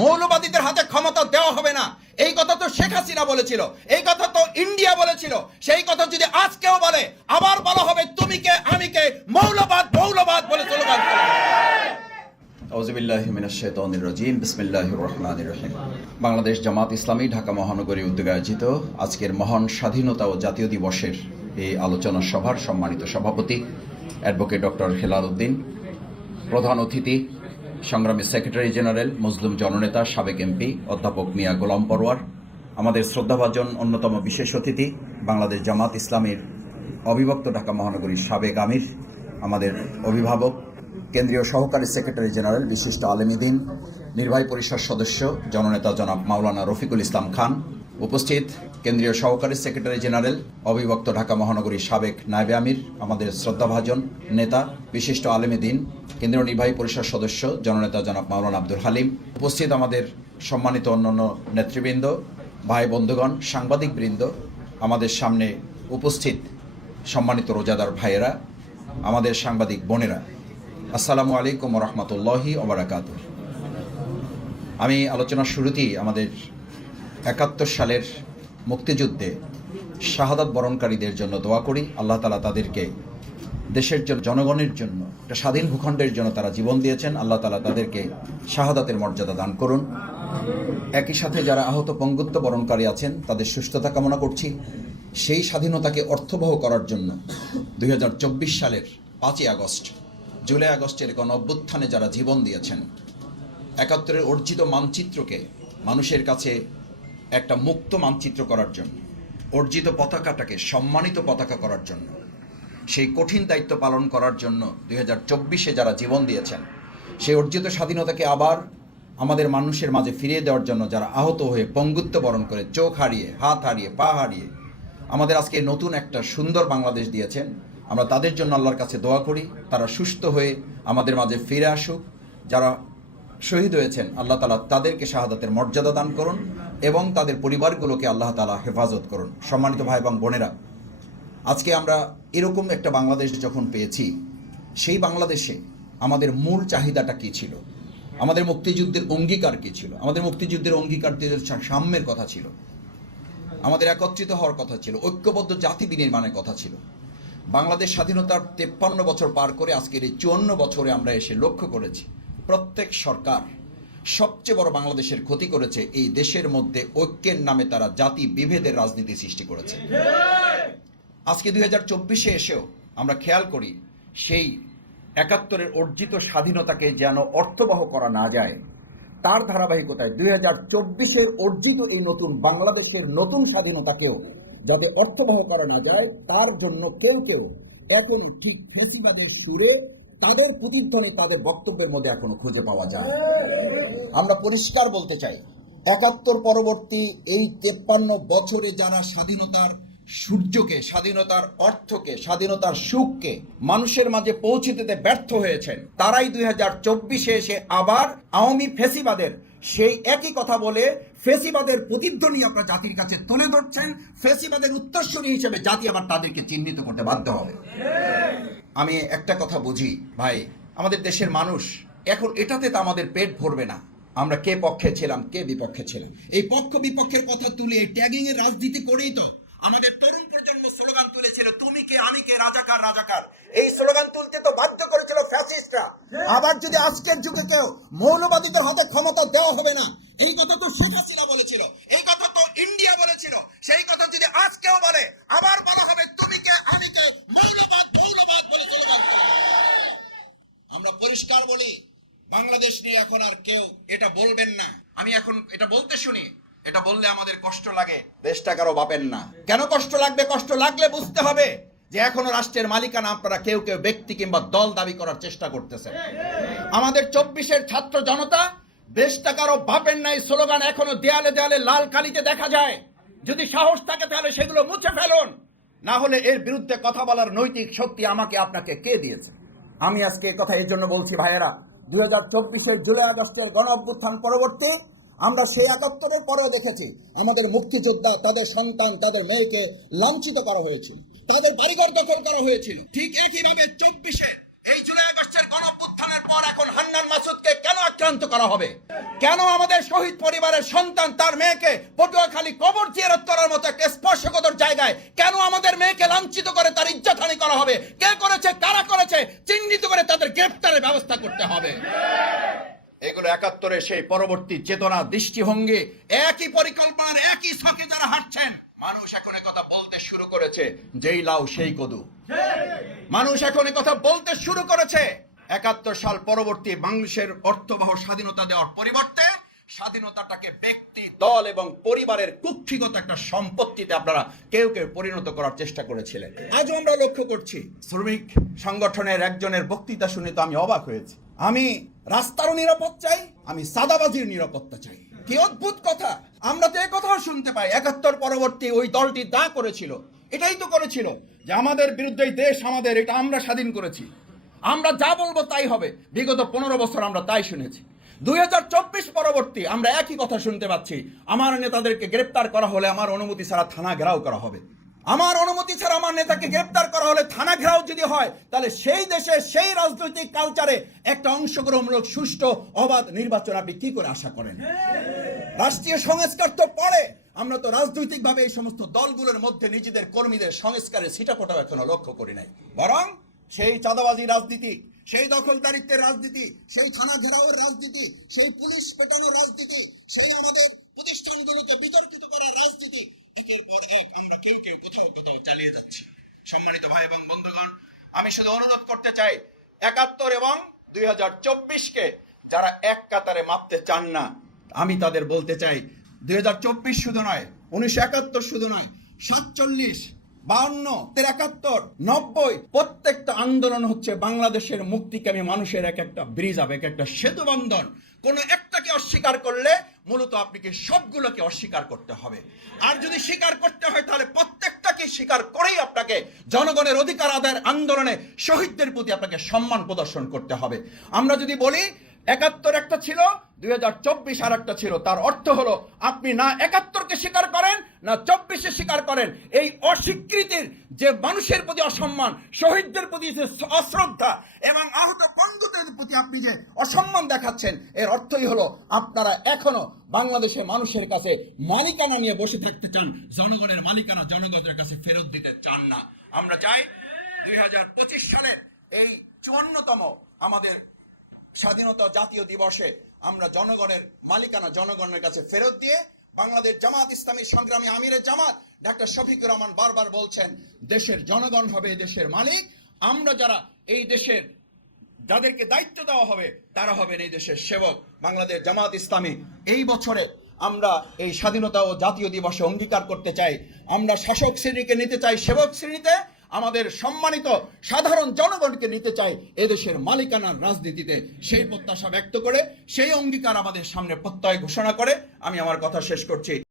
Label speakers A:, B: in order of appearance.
A: মৌলবাদীদের হাতে ক্ষমতা দেওয়া হবে না। এই কথা তো শেখ হাসিনা বলেছিল, এই কথা তো ইন্ডিয়া বলেছিল, সেই কথা যদি আজকেও বলে, আবার বলা হবে তুমি কে, আমি কে, মৌলবাদ মৌলবাদ বলে স্লোগান বাংলাদেশ জামাত ইসলামী, ঢাকা মহানগরী উদ্যোগে আয়োজিত আজকের মহান স্বাধীনতা ও জাতীয় দিবসের এই আলোচনা সভার সম্মানিত সভাপতি, অ্যাডভোকেট ডক্টর হেলাল উদ্দিন, প্রধান অতিথি সংগ্রামী সেক্রেটারি জেনারেল, মুসলিম জননেতা, সাবেক এমপি, অধ্যাপক মিয়া গোলাম পরোয়ার, আমাদের শ্রদ্ধাভাজন অন্যতম বিশেষ অতিথি, বাংলাদেশ জামাত ইসলামের অবিভক্ত ঢাকা মহানগরীর সাবেক আমির, আমাদের অভিভাবক, কেন্দ্রীয় সহকারী সেক্রেটারি জেনারেল, বিশিষ্ট আলমীদিন নির্বাহী পরিষদ সদস্য, জননেতা জনাব মাওলানা রফিকুল ইসলাম খান উপস্থিত কেন্দ্রীয় সহকারী সেক্রেটারি জেনারেল, অবিভক্ত ঢাকা মহানগরীর সাবেক নায়বে আমির, আমাদের শ্রদ্ধাভাজন নেতা, বিশিষ্ট আলমীদিন কেন্দ্রীয় নির্বাহী পরিষদ সদস্য, জননেতা জনাব মাওলানা আব্দুল হালিম, উপস্থিত আমাদের সম্মানিত অন্যান্য নেতৃবৃন্দ, ভাই বন্ধুগণ, সাংবাদিকবৃন্দ, আমাদের সামনে উপস্থিত সম্মানিত রোজাদার ভাইয়েরা, আমাদের সাংবাদিক বোনেরা। আসসালামু আলাইকুম রহমতুল্লাহি ওবরাকাত আমি আলোচনার শুরুতেই আমাদের একাত্তর সালের মুক্তিযুদ্ধে শাহাদাত বরণকারীদের জন্য দোয়া করি। আল্লাহ তালা তাদেরকে দেশের জন্য জনগণের জন্য একটা স্বাধীন ভূখণ্ডের জন্য তারা জীবন দিয়েছেন। আল্লাহ তালা তাদেরকে শাহাদাতের মর্যাদা দান করুন। একই সাথে যারা আহত পঙ্গুত্ব বরণকারী আছেন, তাদের সুস্থতা কামনা করছি। সেই স্বাধীনতাকে অর্থবহ করার জন্য দু হাজার চব্বিশ সালের পাঁচই আগস্ট, জুলাই আগস্টের গণ অভ্যুত্থানে যারা জীবন দিয়েছেন, একাত্তরের অর্জিত মানচিত্রকে মানুষের কাছে একটা মুক্ত মানচিত্র করার জন্য, অর্জিত পতাকাটাকে সম্মানিত পতাকা করার জন্য, সেই কঠিন দায়িত্ব পালন করার জন্য দুই হাজার চব্বিশে যারা জীবন দিয়েছেন, সেই অর্জিত স্বাধীনতাকে আবার আমাদের মানুষের মাঝে ফিরিয়ে দেওয়ার জন্য যারা আহত হয়ে পঙ্গুত্ব বরণ করে চোখ হারিয়ে, হাত হারিয়ে, পা হারিয়ে আমাদের আজকে নতুন একটা সুন্দর বাংলাদেশ দিয়েছেন, আমরা তাদের জন্য আল্লাহর কাছে দোয়া করি, তারা সুস্থ হয়ে আমাদের মাঝে ফিরে আসুক, যারা শহীদ হয়েছেন, আল্লাহ তালা তাদেরকে শাহাদাতের মর্যাদা দান করুন এবং তাদের পরিবারগুলোকে আল্লাহ তালা হেফাজত করুন। সম্মানিত ভাই এবং বোনেরা, আজকে আমরা এরকম একটা বাংলাদেশ যখন পেয়েছি, সেই বাংলাদেশে আমাদের মূল চাহিদাটা কী ছিল? আমাদের মুক্তিযুদ্ধের অঙ্গীকার কী ছিল? আমাদের মুক্তিযুদ্ধের অঙ্গীকারদের সাম্যের কথা ছিল। আমাদের একত্রিত হওয়ার কথা ছিল। ঐক্যবদ্ধ জাতি বিনির্মাণের কথা ছিল। বাংলাদেশ স্বাধীনতার তেপ্পান্ন বছর পার করে আজকের এই চুয়ান্ন বছরে আমরা এসে লক্ষ্য করেছি, প্রত্যেক সরকার সবচেয়ে বড় বাংলাদেশের ক্ষতি করেছে এই দেশের মধ্যে ঐক্যের নামে তারা জাতি বিভেদের রাজনীতি সৃষ্টি করেছে। আজকে দুই হাজার চব্বিশে এসেও আমরা খেয়াল করি, সেই একাত্তরের অর্জিত স্বাধীনতাকে যেন অর্থবহ করা না যায়, তার ধারাবাহিকতায় দুই হাজার চব্বিশের অর্জিত এই নতুন বাংলাদেশের নতুন স্বাধীনতাকেও যাতে অর্থবহ করা না যায়, তার জন্য কেউ কেউ এখনও ঠিক ফেসিবাদের সুরে তাদের প্রতিধ্বনি তাদের বক্তব্যের মধ্যে এখনও খুঁজে পাওয়া যায় আমরা পরিষ্কার বলতে চাই, একাত্তর পরবর্তী এই তেপ্পান্ন বছরে যারা স্বাধীনতার সূর্যকে, স্বাধীনতার অর্থকে, স্বাধীনতার সুখকে মানুষের মাঝে পৌঁছে দিতে ব্যর্থ হয়েছেন, তারাই দুই হাজার চব্বিশে এসে আবার আওয়ামী ফেসিবাদের সেই একই কথা বলে ফেসিবাদের প্রতিধ্বনি আপনার জাতির কাছে তুলে ধরছেন। ফেসিবাদের উত্তরসূরি হিসেবে জাতি আবার তাদেরকে চিহ্নিত করতে বাধ্য হবে। আমি একটা কথা বুঝি, ভাই। আমাদের দেশের মানুষ এখন এটাতে তো আমাদের পেট ভরবে না। আমরা কে পক্ষে ছিলাম, কে বিপক্ষে ছিলাম। এই পক্ষ বিপক্ষের কথা তুলে ট্যাগিং এর রাজনীতি করেই তো আমাদের তরুণ প্রজন্ম স্লোগান তুলেছিল, তুমি কে, আমি কে, রাজাকার রাজাকার। এই স্লোগান তুলতে তো বাধ্য করেছিল ফ্যাসিস্টরা। আবার যদি আজকের যুগে কেউ মৌলবাদীদের হাতে ক্ষমতা দেওয়া হবে না, এই কথা তো শেখ হাসিনা বলেছিল, এই কথা তো ইন্ডিয়া বলেছিল, সেই কথা যদি আজকেও বলে, আবার বলা হবে, তুমি কে, আমি কে? মৌলবাদ মৌলবাদ বলে স্লোগান তোলা আমরা পরিষ্কার বলি, বাংলাদেশ নিয়ে এখন আর কেউ এটা বলবেন না। আমি এখন এটা বলতে শুনি, এটা বললে আমাদের কষ্ট লাগে। দেশটা কারও বাপেন না। কেন কষ্ট লাগবে? কষ্ট লাগলে বুঝতে হবে যে এখনও রাষ্ট্রের মালিকানা আপনারা কেউ কেউ ব্যক্তি কিংবা দল দাবি করার চেষ্টা করতেছে আমাদের চব্বিশের ছাত্র জনতা, দেশটা কারও বাপেন নাই স্লোগান এখনও দেয়ালে দেয়ালে লাল কালিতে দেখা যায়। যদি সাহস থাকে তাহলে সেগুলো মুছে ফেলুন। না হলে এর বিরুদ্ধে কথা বলার নৈতিক শক্তি আমাকে, আপনাকে কে দিয়েছে? আমি আজকে কথা এই জন্য বলছি, ভাইয়েরা, দুই হাজার চব্বিশের জুলাই আগস্টের গণ অভ্যুত্থান পরবর্তী আমরা সেই একাত্তরের পরেও দেখেছি, আমাদের মুক্তিযোদ্ধা, তাদের সন্তান, তাদের মেয়েকে লাঞ্ছিত করা হয়েছিল, তাদের বাড়িঘর দখল করা হয়েছিল। ঠিক একইভাবে চব্বিশে এই জুলাই আগস্টের গণ অভ্যুত্থানের পর এখন হান্নান মাসুদকে কেন আক্রান্ত করা হবে? কেন আমাদের শহীদ পরিবারের সন্তান তার মেয়েকে পটুয়াখালী কবর জিয়ারত করার মতো একটা স্পর্শকতর জায়গায় কেন আমাদের মেয়েকে লাঞ্ছিত করে তার ইজ্জতহানি করা হবে? কে করেছে? কারা করেছে? চিহ্নিত করে তাদের গ্রেপ্তারের ব্যবস্থা করতে হবে। এগুলো একাত্তরে সেই পরবর্তী চেতনা দৃষ্টিভঙ্গি, একই পরিকল্পনার একই ছকে যারা হাঁটছেন, মানুষ এখন কথা বলতে শুরু করেছে, যেই লাউ সেই কদু। মানুষ এখন কথা বলতে শুরু করেছে একাত্তর সাল পরবর্তী বাংলাদেশের অর্থবহ স্বাধীনতা দেওয়ার পরিবর্তে স্বাধীনতাটাকে ব্যক্তি, দল এবং পরিবারের কুক্ষিগত একটা সম্পত্তিতে আপনারা কেউ কেউ পরিণত করার চেষ্টা করেছিলেন। আজও আমরা লক্ষ্য করছি, শ্রমিক সংগঠনের একজনের বক্তৃতা শুনে তো আমি অবাক হয়েছি। আমি রাস্তারও নিরাপদ চাই, আমি সাদাবাজির নিরাপত্তা চাই। কি অদ্ভুত কথা! আমরা তো কথাও শুনতে পাই, একাত্তর পরবর্তী ওই দলটি দা করেছিল, এটাই তো করেছিল যে আমাদের বিরুদ্ধে দেশ আমাদের, এটা আমরা স্বাধীন করেছি। আমরা যা বলব তাই হবে। বিগত পনেরো বছর আমরা তাই শুনেছি। দুই পরবর্তী আমরা একই কথা শুনতে পাচ্ছি। আমার নেতাদেরকে গ্রেপ্তার করা হলে আমার অনুমতি ছাড়া থানা ঘেরাও করা হবে। আমার অনুমতি ছাড়া আমার নেতাকে গ্রেপ্তার করা হলে থানা ঘেরাও যদি হয়, তাহলে সেই দেশে সেই রাজনৈতিক কালচারে একটা অংশগ্রহণমূলক সুষ্ঠু অবাধ নির্বাচন আপনি কি করে আশা করেন? রাষ্ট্রীয় সংস্কার তো পড়ে আমরা তো রাজনৈতিকভাবে এই সমস্ত দলগুলোর মধ্যে নিজেদের কর্মীদের সংস্কারের সিটাপোটাও এখনও লক্ষ্য করি নাই। বরং সেই চাঁদাবাজি রাজনীতি, সেই দখলদারিত্বের রাজনীতি, সেই থানা ঘেরাওয়ের রাজনীতি, সেই পুলিশ পেটানোর রাজনীতি, সেই আমাদের প্রতিষ্ঠানগুলোকে বিতর্কিত করার রাজনীতি, একের পর এক আমরা কেউ কেউ কোথাও কোথাও চালিয়ে যাচ্ছি। সম্মানিত ভাই এবং বন্ধুগণ, আমি শুধু অনুরোধ করতে চাই, একাত্তর এবং দুই চব্বিশকে যারা এক কাতারে মাপতে চান না, আমি তাদের বলতে চাই, দুই হাজার চব্বিশ শুধু নয়, উনিশশো একাত্তর শুধু নয়, সাতচল্লিশ বাউন্ন একাত্তর নব্বই, প্রত্যেকটা আন্দোলন হচ্ছে বাংলাদেশের মুক্তিকামী মানুষের এক একটা ব্রিজ আবে এক একটা সেতু বন্ধন। কোনো একটাকে অস্বীকার করলে মূলত আপনাকে সবগুলোকে অস্বীকার করতে হবে। আর যদি স্বীকার করতে হয়, তাহলে প্রত্যেকটাকে স্বীকার করেই আপনাকে জনগণের অধিকার আদায়ের আন্দোলনে শহীদদের প্রতি আপনাকে সম্মান প্রদর্শন করতে হবে। আমরা যদি বলি, একাত্তর একটা ছিল, দুই হাজার চব্বিশ আর একটা ছিল, তার অর্থ হলো আপনি না একাত্তরকে স্বীকার করেন না চব্বিশে স্বীকার করেন। এই অস্বীকৃতির যে মানুষের প্রতি অসম্মান, শহীদদের প্রতি যে অশ্রদ্ধা এবং আহত বন্ধুদের প্রতি আপনি যে অসম্মান দেখাচ্ছেন, এর অর্থই হলো আপনারা এখনও বাংলাদেশের মানুষের কাছে মালিকানা নিয়ে বসে থাকতে চান, জনগণের মালিকানা জনগণের কাছে ফেরত দিতে চান না। আমরা চাই দুই হাজার পঁচিশ সালের এই চুয়ান্নতম আমাদের স্বাধীনতা জাতীয় দিবসে আমরা জনগণের মালিকানা জনগণের কাছে ফেরত দিয়ে বাংলাদেশ জামাত, ইসলামী সংগ্রামী আমিরের জামাত, ডাক্তার শফিকুর রহমান বারবার বলছেন, দেশের জনগণ হবে দেশের মালিক, আমরা যারা এই দেশের যাদেরকে দায়িত্ব দেওয়া হবে, তারা হবেন এই দেশের সেবক। বাংলাদেশ জামাত, ইসলামী, এই বছরে আমরা এই স্বাধীনতা ও জাতীয় দিবসে অঙ্গীকার করতে চাই। আমরা শাসক শ্রেণীকে নিতে চাই, সেবক শ্রেণীতে আমাদের সম্মানিত সাধারণ জনগণকে নিতে চায় এদেশের মালিকানার রাজনীতিতে। সেই প্রত্যাশা ব্যক্ত করে, সেই অঙ্গীকার আমাদের সামনে প্রত্যয় ঘোষণা করে। আমি আমার কথা শেষ করছি।